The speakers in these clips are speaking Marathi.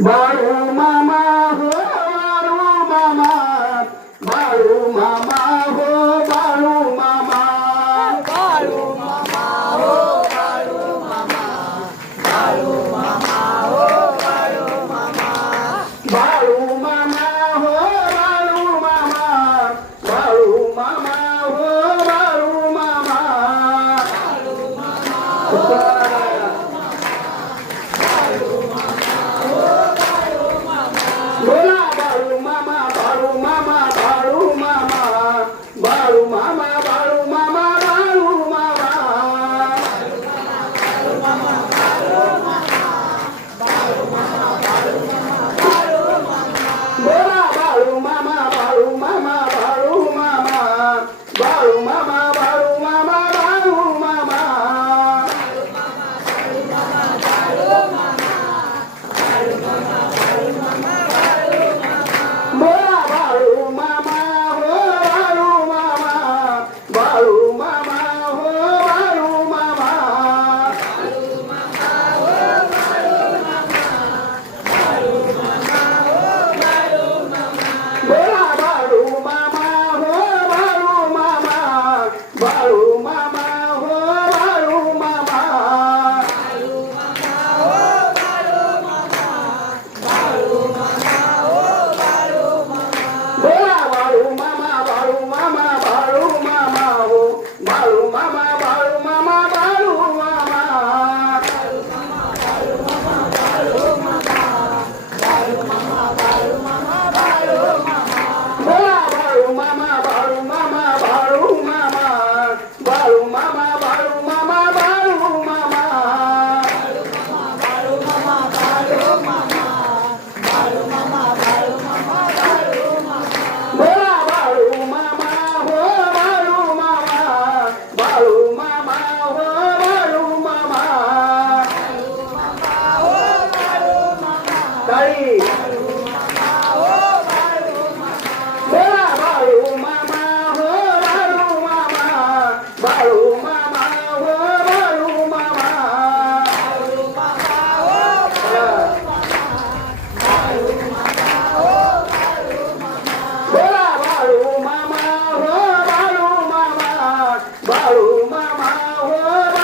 बाळू मामा हो बाळू मामा. बाळू मामा हो बाळू मामा. बाळू मामा हो बाळू मामा. बाळू मामा हो बाळू मामा. बोला बाळू काळी बोला बाळू मामा हो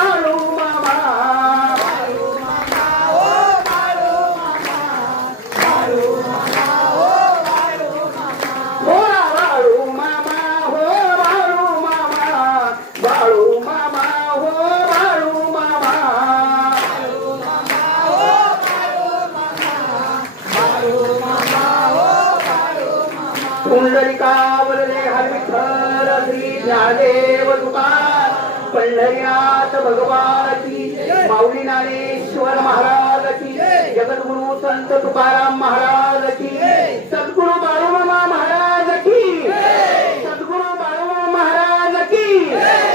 पुंडलिकावरले हरिठल श्री ज्ञानेव तुकार पंढरीनाथ भगवानाची माऊली ज्ञानेश्वर महाराज जगद्गुरु संत तुकाराम महाराज